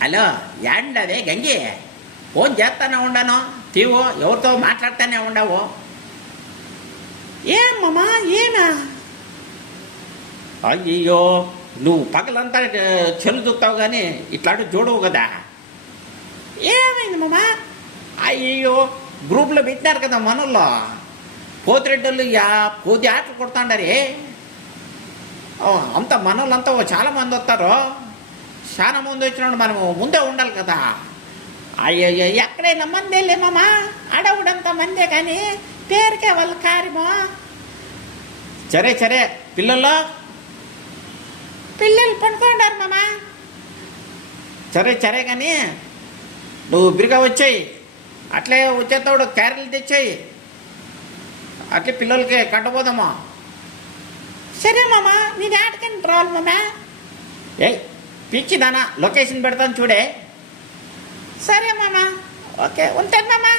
hello యాండదే గంగి phone చేస్తానే ఉండను తీవో ఎవరితో మాట్లాడుతూనే ఉండవు ఏమమ్మా ఏనా అయ్యో నువ్వు పగలంతా చెల్లు చూస్తావు కానీ ఇట్లాంటి చూడవు కదా ఏమైంది మామా అయ్యో గ్రూప్లో పెట్టినారు కదా మనల్లో పోతిరెడ్డోళ్ళు పోతి ఆటలు కొడతాండారే అంత మనోళ్ళంతా చాలా మంది వస్తారు చాలా మంది వచ్చినప్పుడు మనము ముందే ఉండాలి కదా అయ్యో ఎక్కడైనా మందే లేమమ్మా అడవుడంతా మందే కానీ పేరుకే వాళ్ళు కారేమో సరే సరే పిల్లల్లో పిల్లలు పనుకుంటారు మామా సరే సరే కానీ నువ్వు బిరిగా వచ్చాయి అట్లే వచ్చేటప్పుడు క్యారెట్లు తెచ్చాయి అట్లే పిల్లలకి కట్టబోదామా సరే మామా నేను ఆటకని రావాలి మామా ఏయ్ పిచ్చిదానా లొకేషన్ పెడతాను చూడే సరే మామా ఓకే ఉంటాను మామా